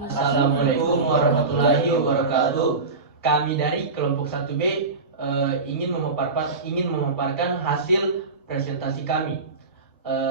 Assalamualaikum warahmatullahi wabarakatuh. Kami dari kelompok 1B ingin memaparkan hasil presentasi kami.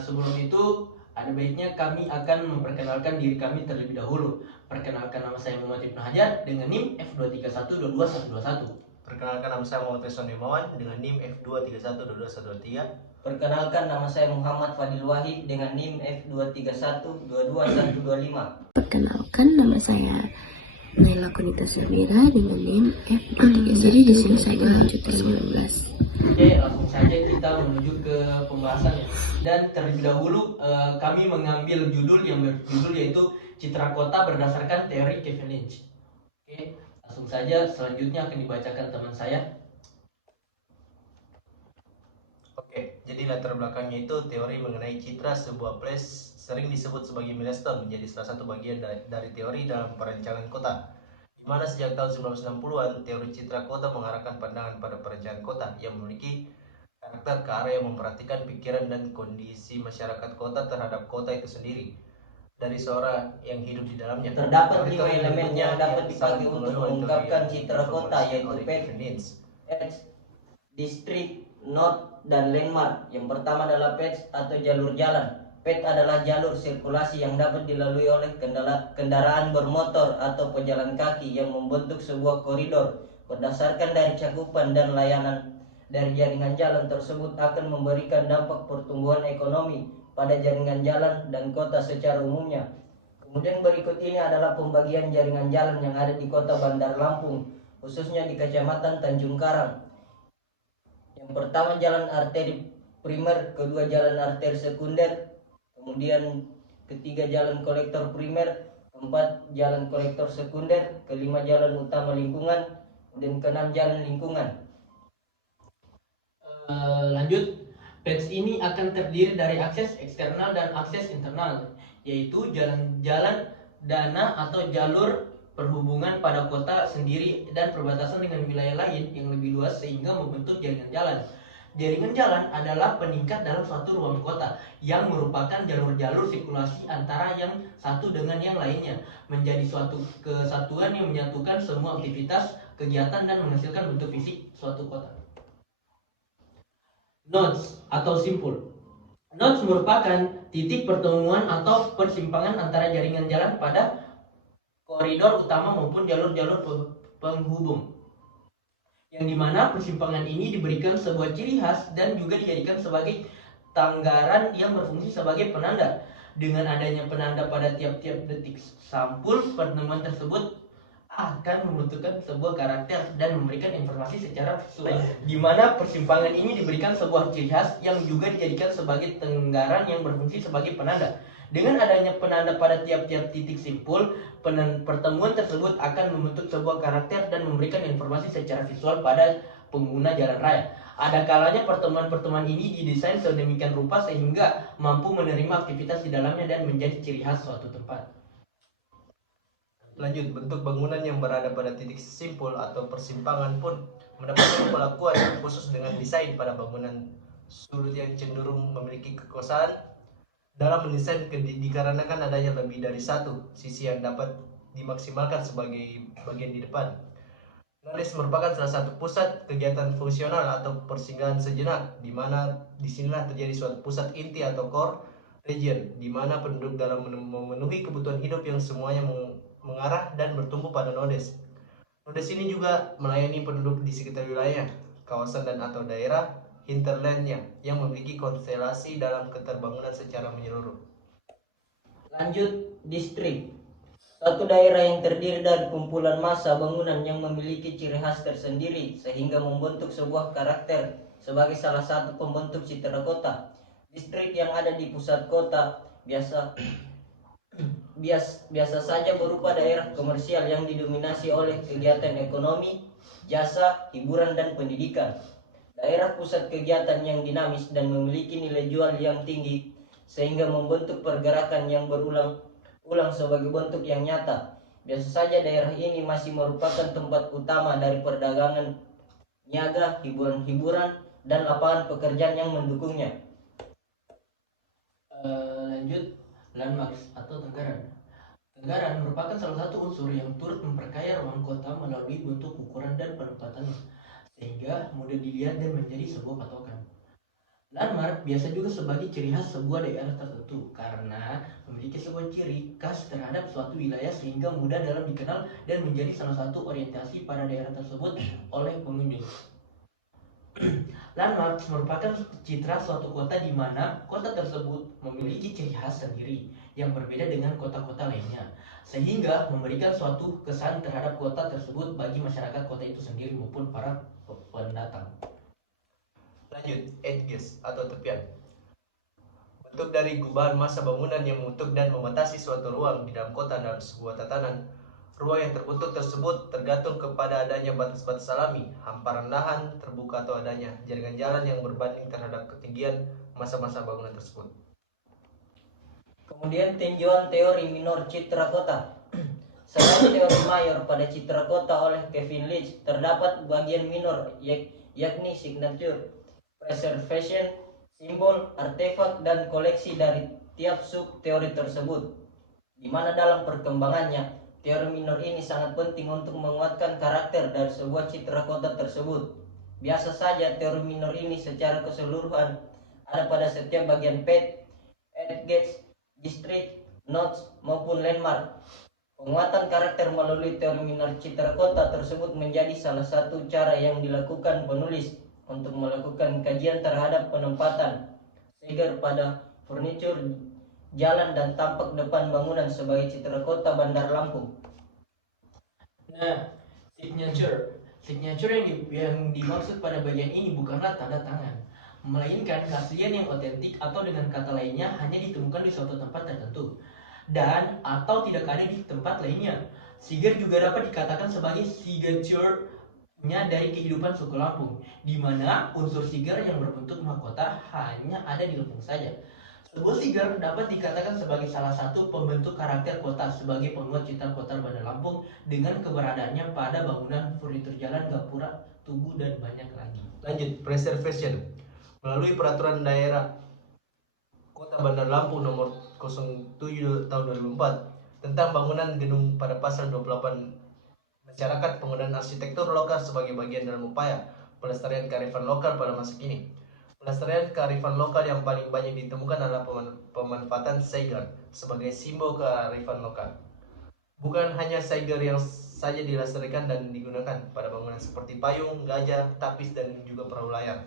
Sebelum itu, ada baiknya kami akan memperkenalkan diri kami terlebih dahulu. Perkenalkan, nama saya Muhammad Ibnu Hajar dengan NIM F2312221. Perkenalkan, nama saya Muhammad Rizwan Imawan dengan NIM F2312223. Perkenalkan, nama saya Muhammad Fadil Wahid dengan NIM F231222125. Perkenalkan, nama saya Naila Konita Silvira dengan NIM F231. Jadi di sini saya lanjut ke 19. Oke, langsung saja kita menuju ke pembahasannya. Dan terlebih dahulu kami mengambil judul yang berjudul yaitu Citra Kota berdasarkan teori Kevin Lynch. Oke, langsung saja selanjutnya akan dibacakan teman saya. Oke, jadi latar belakangnya itu teori mengenai citra sebuah place sering disebut sebagai milestone, menjadi salah satu bagian dari teori dalam perencanaan kota. Di mana sejak tahun 1960-an, teori citra kota mengarahkan pandangan pada perencanaan kota yang memiliki karakter ke arah yang memperhatikan pikiran dan kondisi masyarakat kota terhadap kota itu sendiri dari seorang yang hidup di dalamnya. Terdapat 5 elemen yang dapat dipakai untuk mengungkapkan citra kota, yaitu patch, district, node, dan landmark. Yang pertama adalah patch atau jalur jalan. Patch adalah jalur sirkulasi yang dapat dilalui oleh kendaraan bermotor atau pejalan kaki yang membentuk sebuah koridor. Berdasarkan dari cakupan dan layanan dari jaringan jalan tersebut akan memberikan dampak pertumbuhan ekonomi pada jaringan jalan dan kota secara umumnya. Kemudian berikut ini adalah pembagian jaringan jalan yang ada di kota Bandar Lampung, khususnya di Kecamatan Tanjung Karang. Yang pertama jalan arteri primer, kedua jalan arteri sekunder, kemudian ketiga jalan kolektor primer, keempat jalan kolektor sekunder, kelima jalan utama lingkungan, dan keenam jalan lingkungan. Lanjut, patch ini akan terdiri dari akses eksternal dan akses internal, yaitu jalan-jalan dana atau jalur perhubungan pada kota sendiri dan perbatasan dengan wilayah lain yang lebih luas sehingga membentuk jaringan jalan. Jaringan jalan adalah peningkat dalam suatu ruang kota yang merupakan jalur-jalur sirkulasi antara yang satu dengan yang lainnya, menjadi suatu kesatuan yang menyatukan semua aktivitas, kegiatan, dan menghasilkan bentuk fisik suatu kota. Nodes atau simpul. Nodes merupakan titik pertemuan atau persimpangan antara jaringan jalan pada koridor utama maupun jalur-jalur penghubung, yang dimana persimpangan ini diberikan sebuah ciri khas dan juga dijadikan sebagai tanggaran yang berfungsi sebagai penanda. Dengan adanya penanda pada tiap-tiap detik sampul, pertemuan tersebut akan membentukkan sebuah karakter dan memberikan informasi secara visual, di mana persimpangan ini diberikan sebuah ciri khas yang juga dijadikan sebagai tenggaran yang berfungsi sebagai penanda. Dengan adanya penanda pada tiap-tiap titik simpul, pertemuan tersebut akan membentuk sebuah karakter dan memberikan informasi secara visual pada pengguna jalan raya. Ada kalanya pertemuan-pertemuan ini didesain sedemikian rupa sehingga mampu menerima aktivitas di dalamnya dan menjadi ciri khas suatu tempat. Lanjut, bentuk bangunan yang berada pada titik simpul atau persimpangan pun mendapatkan perlakuan khusus dengan desain pada bangunan sudut yang cenderung memiliki kekuasaan dalam mendesain dikarenakan adanya lebih dari satu sisi yang dapat dimaksimalkan sebagai bagian di depan. Nodes merupakan salah satu pusat kegiatan fungsional atau persinggahan sejenak, di mana disinilah terjadi suatu pusat inti atau core region, di mana penduduk dalam memenuhi kebutuhan hidup yang semuanya mengarah dan bertumbuh pada nodes. Nodes ini juga melayani penduduk di sekitar wilayah, kawasan dan atau daerah hinterlandnya yang memiliki konstelasi dalam keterbangunan secara menyeluruh. Lanjut, distrik. Suatu daerah yang terdiri dari kumpulan massa bangunan yang memiliki ciri khas tersendiri sehingga membentuk sebuah karakter sebagai salah satu pembentuk citra kota. Distrik yang ada di pusat kota biasa saja berupa daerah komersial yang didominasi oleh kegiatan ekonomi, jasa, hiburan, dan pendidikan. Daerah pusat kegiatan yang dinamis dan memiliki nilai jual yang tinggi sehingga membentuk pergerakan yang berulang sebagai bentuk yang nyata. Biasa saja daerah ini masih merupakan tempat utama dari perdagangan, niaga, hiburan, dan lapangan pekerjaan yang mendukungnya. Lanjut, landmarks atau tenggaran. Anggaran merupakan salah satu unsur yang turut memperkaya ruang kota melalui bentuk, ukuran, dan penempatannya, sehingga mudah dilihat dan menjadi sebuah patokan. Landmark biasa juga sebagai ciri khas sebuah daerah tertentu karena memiliki sebuah ciri khas terhadap suatu wilayah sehingga mudah dalam dikenal dan menjadi salah satu orientasi pada daerah tersebut oleh pengunjung. Landmark merupakan citra suatu kota di mana kota tersebut memiliki ciri khas sendiri yang berbeda dengan kota-kota lainnya, sehingga memberikan suatu kesan terhadap kota tersebut bagi masyarakat kota itu sendiri maupun para pendatang. Lanjut, edges atau tepian. Bentuk dari gubahan massa bangunan yang menutup dan membatasi suatu ruang di dalam kota dalam sebuah tatanan. Ruang yang terbentuk tersebut tergantung kepada adanya batas-batas alami, hamparan lahan terbuka atau adanya jaringan jalan yang berbanding terhadap ketinggian massa-massa bangunan tersebut. Kemudian tinjauan teori minor citra kota. Selain teori mayor pada citra kota oleh Kevin Leach, terdapat bagian minor yakni signature, preservation, simbol, artefak, dan koleksi dari tiap sub teori tersebut. Di mana dalam perkembangannya, teori minor ini sangat penting untuk menguatkan karakter dari sebuah citra kota tersebut. Biasa saja teori minor ini secara keseluruhan ada pada setiap bagian pet, edges, district, notes, maupun landmark. Penguatan karakter melalui teori minor citra kota tersebut menjadi salah satu cara yang dilakukan penulis untuk melakukan kajian terhadap penempatan Seeger pada furnitur jalan dan tampak depan bangunan sebagai citra kota Bandar Lampung. Nah, signature yang dimaksud pada bagian ini bukanlah tanda tangan, melainkan keaslian yang otentik atau dengan kata lainnya hanya ditemukan di suatu tempat tertentu dan atau tidak ada di tempat lainnya. Seeger juga dapat dikatakan sebagai signature-nya dari kehidupan suku Lampung, di mana unsur Seeger yang berbentuk mahkota hanya ada di Lampung saja. Sebuah Seeger dapat dikatakan sebagai salah satu pembentuk karakter kota sebagai penguat citra kota Bandar Lampung dengan keberadaannya pada bangunan, furnitur jalan, gapura, tugu, dan banyak lagi. Lanjut, preservation. Melalui peraturan daerah Kota Bandar Lampung nomor 07 tahun 2004 tentang bangunan gedung pada pasal 28, masyarakat penggunaan arsitektur lokal sebagai bagian dalam upaya pelestarian kearifan lokal pada masa kini. Pelestarian kearifan lokal yang paling banyak ditemukan adalah pemanfaatan Seeger sebagai simbol kearifan lokal. Bukan hanya Seeger yang saja dilestarikan dan digunakan pada bangunan seperti payung, gajah, tapis, dan juga perahu layar.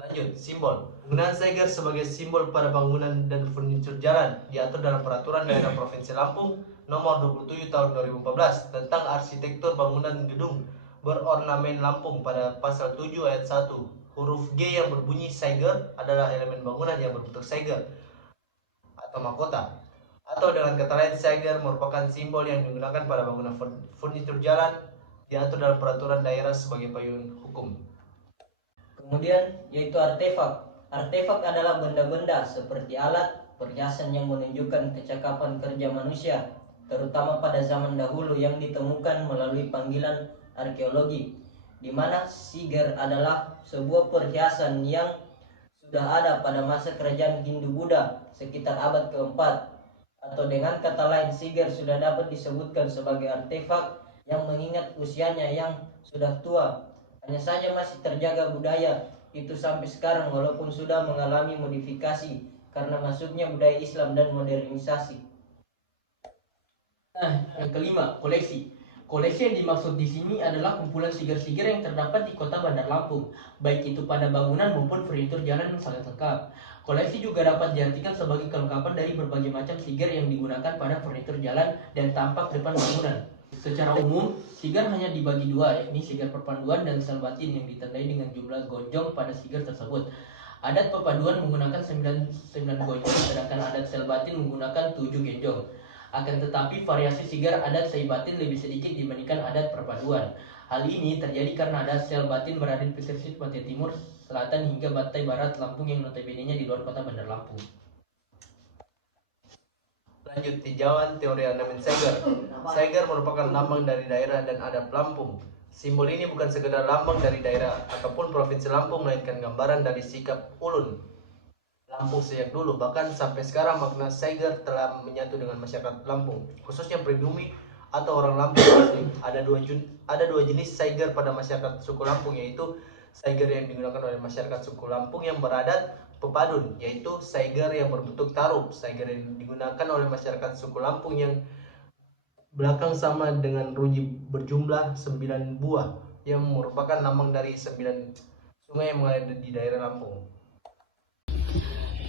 Lanjut, simbol. Penggunaan Seeger sebagai simbol pada bangunan dan furnitur jalan diatur dalam Peraturan Daerah Provinsi Lampung nomor 27 tahun 2014 tentang arsitektur bangunan gedung berornamen Lampung pada pasal 7 ayat 1. Huruf G yang berbunyi Seeger adalah elemen bangunan yang berbentuk Seeger atau mahkota. Atau dengan kata lain, Seeger merupakan simbol yang digunakan pada bangunan furnitur jalan diatur dalam peraturan daerah sebagai payung hukum. Kemudian yaitu artefak. Artefak adalah benda-benda seperti alat, perhiasan yang menunjukkan kecakapan kerja manusia, terutama pada zaman dahulu yang ditemukan melalui panggilan arkeologi, di mana Seeger adalah sebuah perhiasan yang sudah ada pada masa kerajaan Hindu-Buddha sekitar abad ke-4. Atau dengan kata lain, Seeger sudah dapat disebutkan sebagai artefak yang mengingat usianya yang sudah tua. Hanya saja masih terjaga budaya itu sampai sekarang walaupun sudah mengalami modifikasi karena masuknya budaya Islam dan modernisasi. Nah, yang kelima, koleksi. Koleksi yang dimaksud di sini adalah kumpulan Seeger-Seeger yang terdapat di kota Bandar Lampung, baik itu pada bangunan maupun furnitur jalan yang sangat lengkap. Koleksi juga dapat diartikan sebagai kelengkapan dari berbagai macam Seeger yang digunakan pada furnitur jalan dan tampak depan bangunan. Secara umum, Seeger hanya dibagi dua, yakni Seeger perpaduan dan sel batin yang ditandai dengan jumlah gonjong pada Seeger tersebut. Adat perpaduan menggunakan 9 gonjong, sedangkan adat sel batin menggunakan 7 gonjong. Akan tetapi variasi Seeger adat sei batin lebih sedikit dibandingkan adat perpaduan. Hal ini terjadi karena adat sel batin berada di pesisir pantai timur, selatan hingga pantai barat Lampung yang notabene-nya di luar kota Bandar Lampung. Lanjut, tinjauan teori ornamen Seeger. Seeger merupakan lambang dari daerah dan adat Lampung. Simbol ini bukan sekedar lambang dari daerah ataupun provinsi Lampung, melainkan gambaran dari sikap ulun Lampung sejak dulu. Bahkan sampai sekarang makna Saiger telah menyatu dengan masyarakat Lampung, khususnya pribumi atau orang Lampung asli. Ada dua jenis Saiger pada masyarakat suku Lampung, yaitu Saiger yang digunakan oleh masyarakat suku Lampung yang beradat pepadun, yaitu Saiger yang berbentuk tarup. Saiger yang digunakan oleh masyarakat suku Lampung yang belakang sama dengan ruji berjumlah 9 buah, yang merupakan lambang dari 9 sungai yang mengalir di daerah Lampung.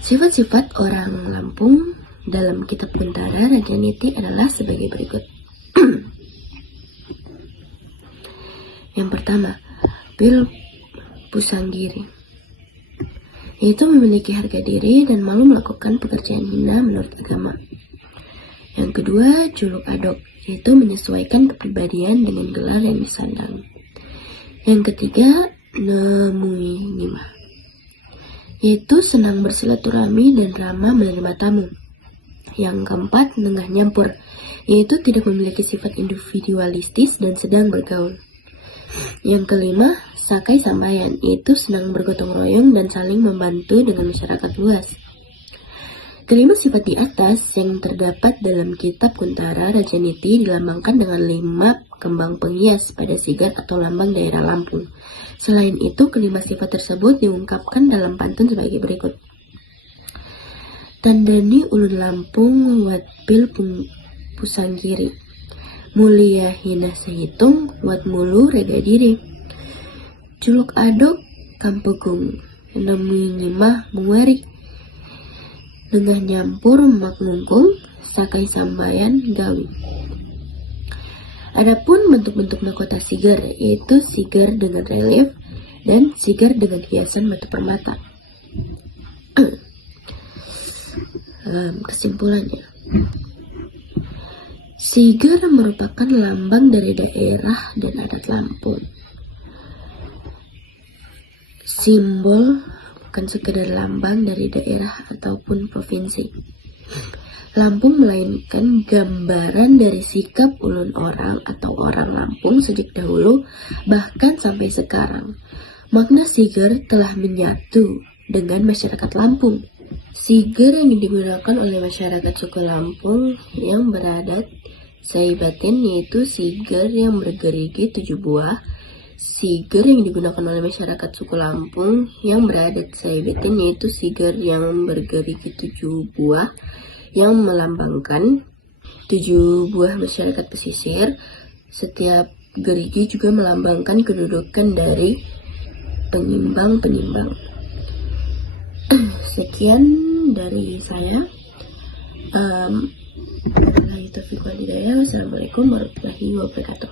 Sifat-sifat orang Lampung dalam kitab Kuntara Raja Niti adalah sebagai berikut. Yang pertama, Pil Pusanggiri, yaitu memiliki harga diri dan malu melakukan pekerjaan hina menurut agama. Yang kedua, Juluk Adok, yaitu menyesuaikan kepribadian dengan gelar yang disandang. Yang ketiga, Nemui Ngimah, yaitu senang bersilaturahmi dan ramah menerima tamu. Yang keempat, Nengah Nyampur, yaitu tidak memiliki sifat individualistis dan sedang bergaul. Yang kelima, Sakai Sambayan, yaitu senang bergotong royong dan saling membantu dengan masyarakat luas. Kelima sifat di atas yang terdapat dalam kitab Kuntara Raja Niti dilambangkan dengan 5 kembang penghias pada sigar atau lambang daerah Lampung. Selain itu, kelima sifat tersebut diungkapkan dalam pantun sebagai berikut. Tandani ulun Lampung wat pil pusanggiri, mulia hina sehitung wat mulu rega diri. Juluk Adok kampegung, nemui ngimah muari, Nengah Nyampur mak mungkung, Sakai Sambayan gawi. Adapun bentuk-bentuk mahkota sigar, yaitu sigar dengan relief dan sigar dengan hiasan batu permata. Kesimpulannya, sigar merupakan lambang dari daerah dan adat Lampung. Simbol bukan sekedar lambang dari daerah ataupun provinsi Lampung, melainkan gambaran dari sikap ulun orang atau orang Lampung sejak dahulu bahkan sampai sekarang. Makna sigar telah menyatu dengan masyarakat Lampung. Sigar yang digunakan oleh masyarakat suku Lampung yang beradat Saibatin, yaitu sigar yang bergerigi 7 buah. Sigar yang digunakan oleh masyarakat suku Lampung yang beradat Saibatin, yaitu sigar yang bergerigi 7 buah, yang melambangkan 7 buah masyarakat pesisir. Setiap gerigi juga melambangkan kedudukan dari penyimbang-penyimbang. Sekian dari saya. Wassalamualaikum warahmatullahi wabarakatuh.